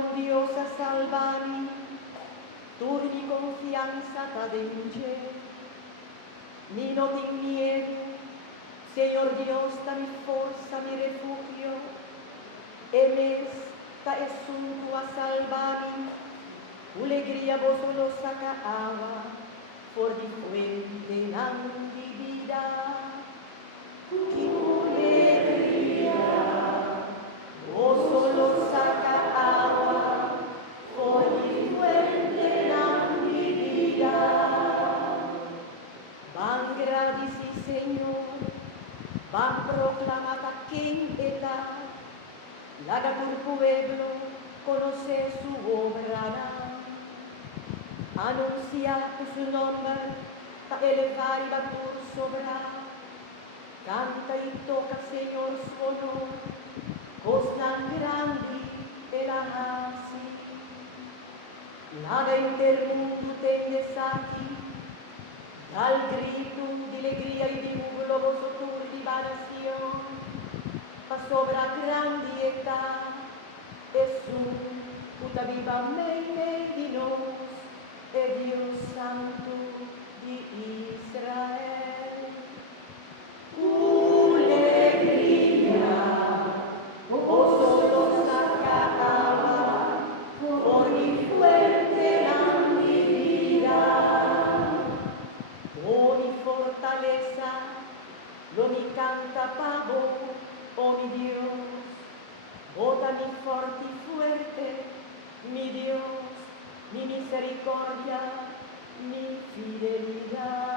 con Dios a salvarmi, tu mi confianza t'adenge. Mi no ten miedo, Señor Dios, da mi forza, mi refugio, emes ta esunto a salvarmi, tu alegría vos solo saca agua, por di fuente di vida. Tu alegría, vos solo saca agua, por di fuente di vida. Van gradis, Señor, van proclamata quien está, laga tu pueblo, conoce su obra. Anuncia su nombre, ta elevar y batur sobra. Canta y toca, Señor, su honor, cosas grandi e la hasi. Laga intermundo tendes aquí, dal grito di alegría y di jubilo vosotros di liberación, pa sobra grandi età, e su, puta viva me di nos, e Dios Santo di Israel. Alegría, vos solo saca agua, por mi fuerte la mi vida. Oh mi fortaleza, lo mi canta pavo, oh mi Dios, vota mi forte y fuerte, mi Dios, mi misericordia, mi fidelidad.